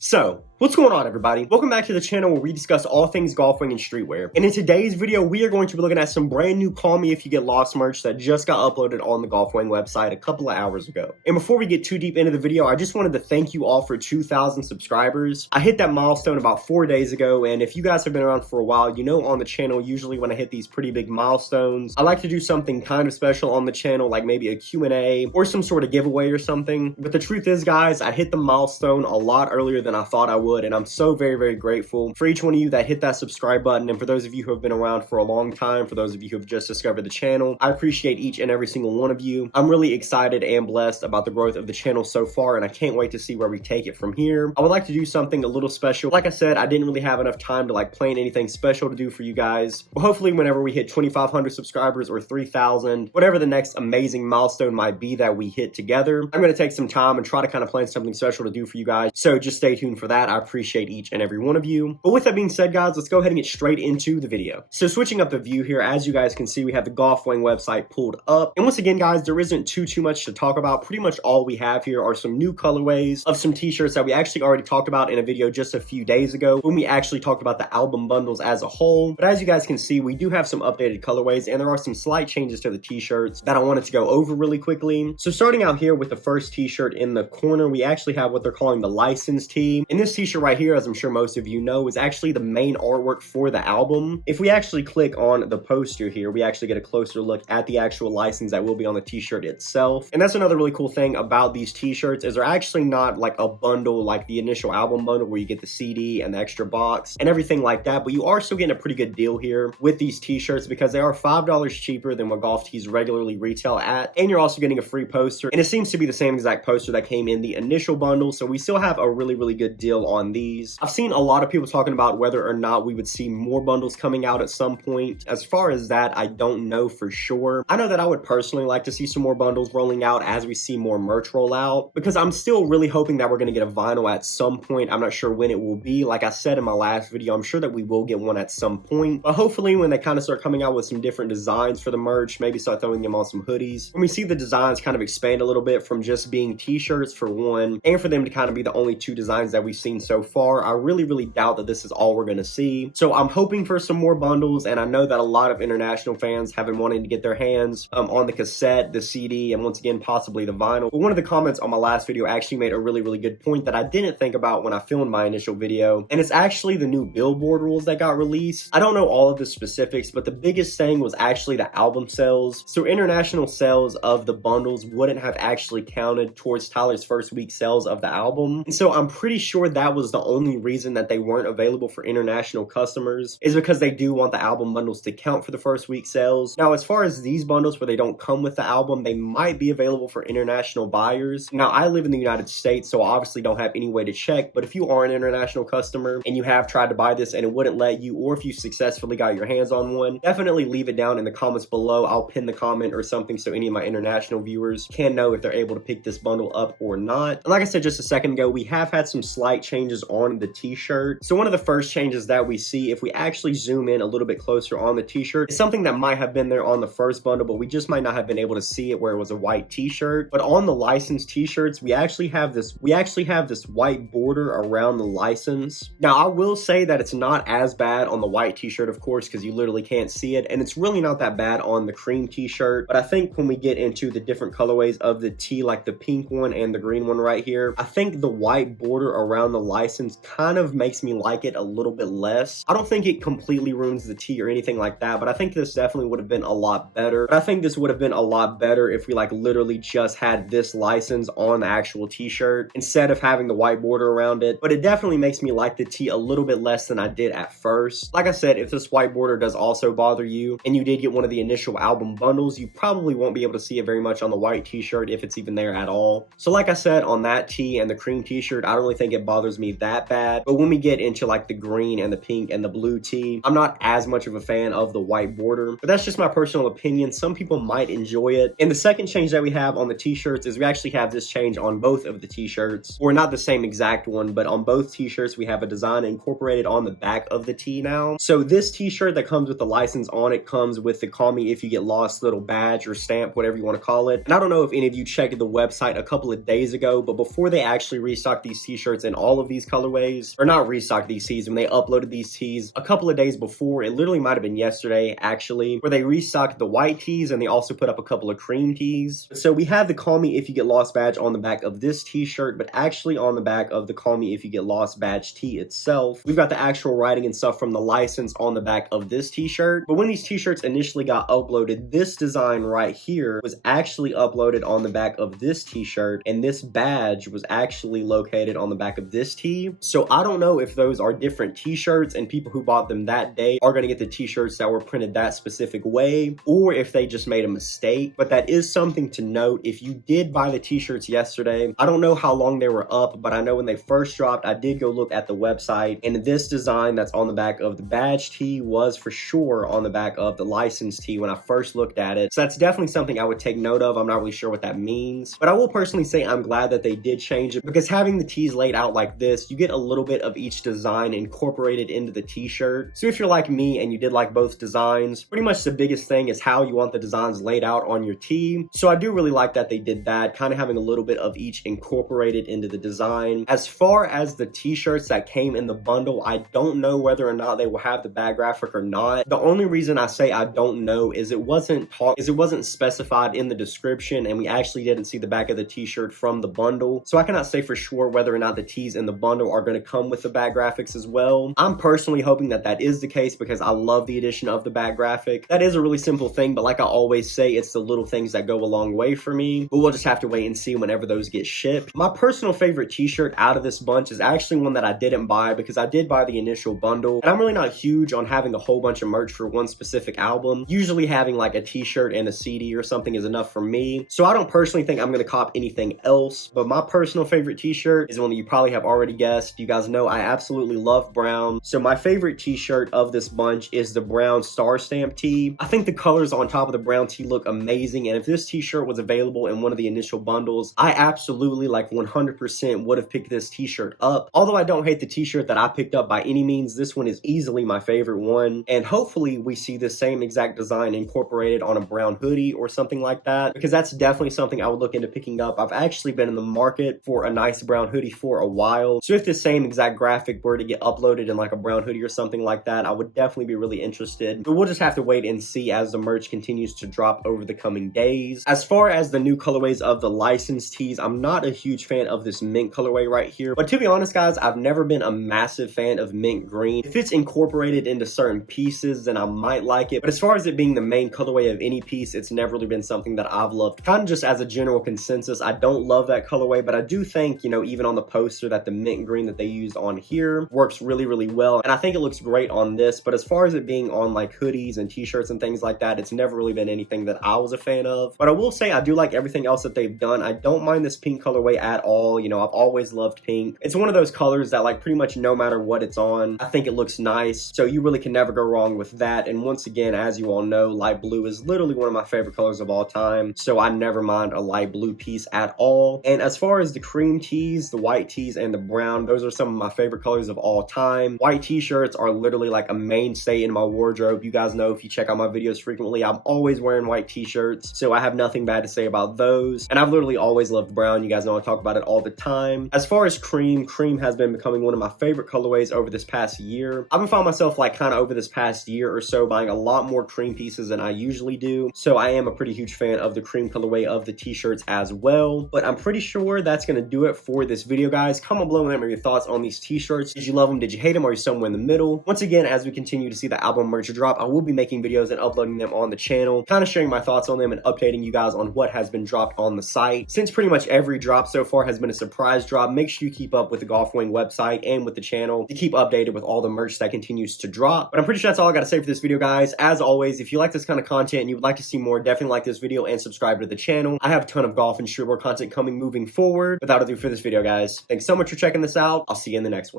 So, what's going on, everybody? Welcome back to the channel where we discuss all things golfing and streetwear. And in today's video, we are going to be looking at some brand new Call Me If You Get Lost merch that just got uploaded on the Golf Wang website a couple of hours ago. And before we get too deep into the video, I just wanted to thank you all for 2,000 subscribers. I hit that milestone about 4 days ago, and if you guys have been around for a while, you know on the channel, usually when I hit these pretty big milestones, I like to do something kind of special on the channel, like maybe a Q&A or some sort of giveaway or something. But the truth is, guys, I hit the milestone a lot earlier than I thought I would, and I'm so very grateful for each one of you that hit that subscribe button. And for those of you who have been around for a long time, for those of you who have just discovered the channel, I appreciate each and every single one of you. I'm really excited and blessed about the growth of the channel so far, and I can't wait to see where we take it from here. I would like to do something a little special. Like I said, I didn't really have enough time to plan anything special to do for you guys. But hopefully whenever we hit 2,500 subscribers or 3,000, whatever the next amazing milestone might be that we hit together, I'm going to take some time and try to kind of plan something special to do for you guys. So just stay tuned for that. I appreciate each and every one of you. But with that being said, guys, let's go ahead and get straight into the video. So switching up the view here, as you guys can see, we have the Golf Wang website pulled up. And once again, guys, there isn't too much to talk about. Pretty much all we have here are some new colorways of some t-shirts that we actually already talked about in a video just a few days ago when we actually talked about the album bundles as a whole. But as you guys can see, we do have some updated colorways, and there are some slight changes to the t-shirts that I wanted to go over really quickly. So starting out here with the first t-shirt in the corner, we actually have what they're calling the license tee. And this t-shirt right here, as I'm sure most of you know, is actually the main artwork for the album. If we actually click on the poster here, we actually get a closer look at the actual license that will be on the t-shirt itself. And that's another really cool thing about these t-shirts, is they're actually not like a bundle like the initial album bundle where you get the CD and the extra box and everything like that, but you are still getting a pretty good deal here with these t-shirts because they are $5 cheaper than what golf tees regularly retail at, and you're also getting a free poster, and it seems to be the same exact poster that came in the initial bundle, so we still have a really good deal on these. I've seen a lot of people talking about whether or not we would see more bundles coming out at some point. As far as that, I don't know for sure. I know that I would personally like to see some more bundles rolling out as we see more merch roll out, because I'm still really hoping that we're going to get a vinyl at some point. I'm not sure when it will be. Like I said in my last video, I'm sure that we will get one at some point, but hopefully when they kind of start coming out with some different designs for the merch, maybe start throwing them on some hoodies, when we see the designs kind of expand a little bit from just being t-shirts for one, and for them to kind of be the only two designs that we've seen so far, I really doubt that this is all we're going to see. So I'm hoping for some more bundles, and I know that a lot of international fans have been wanting to get their hands on the cassette, the CD, and once again possibly the vinyl. But one of the comments on my last video actually made a really good point that I didn't think about when I filmed my initial video, and it's actually the new Billboard rules that got released. I don't know all of the specifics, but the biggest thing was actually the album sales. So international sales of the bundles wouldn't have actually counted towards Tyler's first week sales of the album, and so I'm pretty sure that was the only reason that they weren't available for international customers, is because they do want the album bundles to count for the first week sales. Now, as far as these bundles where they don't come with the album, they might be available for international buyers. Now, I live in the United States, so I obviously don't have any way to check, but if you are an international customer and you have tried to buy this and it wouldn't let you, or if you successfully got your hands on one, definitely leave it down in the comments below. I'll pin the comment or something so any of my international viewers can know if they're able to pick this bundle up or not. And like I said just a second ago, we have had some slight changes on the t-shirt. So one of the first changes that we see, if we actually zoom in a little bit closer on the t-shirt, is something that might have been there on the first bundle, but we just might not have been able to see it where it was a white t-shirt. But on the licensed t-shirts, we actually have this white border around the license. Now, I will say that it's not as bad on the white t-shirt, of course, because you literally can't see it, and it's really not that bad on the cream t-shirt. But I think when we get into the different colorways of the tee, like the pink one and the green one right here, I think the white border around the license kind of makes me like it a little bit less. I don't think it completely ruins the tee or anything like that, but I think this definitely would have been a lot better. But I think this would have been a lot better if we literally just had this license on the actual t-shirt instead of having the white border around it. But it definitely makes me like the tee a little bit less than I did at first. Like I said, if this white border does also bother you and you did get one of the initial album bundles, you probably won't be able to see it very much on the white t-shirt if it's even there at all. So like I said, on that tee and the cream t-shirt, I don't really think it bothers me that bad. But when we get into the green and the pink and the blue tee, I'm not as much of a fan of the white border, but that's just my personal opinion. Some people might enjoy it. And the second change that we have on the t-shirts is we actually have this change on both of the t-shirts, or not the same exact one, but on both t-shirts we have a design incorporated on the back of the tee now. So this t-shirt that comes with the license on it comes with the Call Me If You Get Lost little badge or stamp, whatever you want to call it. And I don't know if any of you checked the website a couple of days ago, but before they actually restocked these t-shirts in all of of these colorways, or not restocked these tees, when they uploaded these tees a couple of days before. It literally might have been yesterday, actually, where they restocked the white tees and they also put up a couple of cream tees. So we have the Call Me If You Get Lost badge on the back of this t-shirt, but actually on the back of the Call Me If You Get Lost badge tee itself, we've got the actual writing and stuff from the license on the back of this t-shirt. But when these t-shirts initially got uploaded, this design right here was actually uploaded on the back of this t-shirt, and this badge was actually located on the back of this tee. So I don't know if those are different t-shirts and people who bought them that day are going to get the t-shirts that were printed that specific way, or if they just made a mistake. But that is something to note. If you did buy the t-shirts yesterday, I don't know how long they were up, but I know when they first dropped, I did go look at the website, and this design that's on the back of the badge tee was for sure on the back of the license tee when I first looked at it. So that's definitely something I would take note of. I'm not really sure what that means, but I will personally say I'm glad that they did change it, because having the tees laid out like this, you get a little bit of each design incorporated into the t-shirt. So if you're like me and you did like both designs, pretty much the biggest thing is how you want the designs laid out on your tee. So I do really like that they did that, kind of having a little bit of each incorporated into the design. As far as the t-shirts that came in the bundle, I don't know whether or not they will have the bag graphic or not. The only reason I say I don't know is it wasn't specified in the description, and we actually didn't see the back of the t-shirt from the bundle. So I cannot say for sure whether or not the tees in the bundle are going to come with the bag graphics as well. I'm personally hoping that that is the case, because I love the addition of the bag graphic. That is a really simple thing, but like I always say, it's the little things that go a long way for me. But we'll just have to wait and see whenever those get shipped. My personal favorite t-shirt out of this bunch is actually one that I didn't buy, because I did buy the initial bundle, and I'm really not huge on having a whole bunch of merch for one specific album. Usually having like a t-shirt and a CD or something is enough for me. So I don't personally think I'm going to cop anything else, but my personal favorite t-shirt is one that you probably have already guessed. You guys know I absolutely love brown. So my favorite t-shirt of this bunch is the brown star stamp tee. I think the colors on top of the brown tee look amazing, and if this t-shirt was available in one of the initial bundles, I absolutely like 100% would have picked this t-shirt up. Although I don't hate the t-shirt that I picked up by any means, this one is easily my favorite one, and hopefully we see the same exact design incorporated on a brown hoodie or something like that, because that's definitely something I would look into picking up. I've actually been in the market for a nice brown hoodie for a while, so if the same exact graphic were to get uploaded in like a brown hoodie or something like that, I would definitely be really interested. But we'll just have to wait and see as the merch continues to drop over the coming days. As far as the new colorways of the licensed tees, I'm not a huge fan of this mint colorway right here, but to be honest guys, I've never been a massive fan of mint green. If it's incorporated into certain pieces, then I might like it, but as far as it being the main colorway of any piece, it's never really been something that I've loved. Kind of just as a general consensus, I don't love that colorway, but I do think, you know, even on the poster, that the mint green that they used on here works really, really well, and I think it looks great on this. But as far as it being on like hoodies and t-shirts and things like that, it's never really been anything that I was a fan of. But I will say I do like everything else that they've done. I don't mind this pink colorway at all. You know, I've always loved pink. It's one of those colors that like pretty much no matter what it's on, I think it looks nice, so you really can never go wrong with that. And once again, as you all know, light blue is literally one of my favorite colors of all time, so I never mind a light blue piece at all. And as far as the cream tees, the white tees, and the brown, those are some of my favorite colors of all time. White t-shirts are literally like a mainstay in my wardrobe. You guys know, if you check out my videos frequently, I'm always wearing white t-shirts, so I have nothing bad to say about those. And I've literally always loved brown. You guys know I talk about it all the time. As far as cream has been becoming one of my favorite colorways over this past year. I've been finding myself like kind of over this past year or so buying a lot more cream pieces than I usually do, so I am a pretty huge fan of the cream colorway of the t-shirts as well. But I'm pretty sure that's going to do it for this video, guys. Comment below and let me know your thoughts on these t-shirts. Did you love them? Did you hate them? Are you somewhere in the middle? Once again, as we continue to see the album merch drop, I will be making videos and uploading them on the channel, kind of sharing my thoughts on them and updating you guys on what has been dropped on the site. Since pretty much every drop so far has been a surprise drop, make sure you keep up with the Golf Wing website and with the channel to keep updated with all the merch that continues to drop. But I'm pretty sure that's all I got to say for this video, guys. As always, if you like this kind of content and you would like to see more, definitely like this video and subscribe to the channel. I have a ton of golf and streetwear content coming moving forward. Without ado for this video, guys, thanks so much for checking this out. I'll see you in the next one.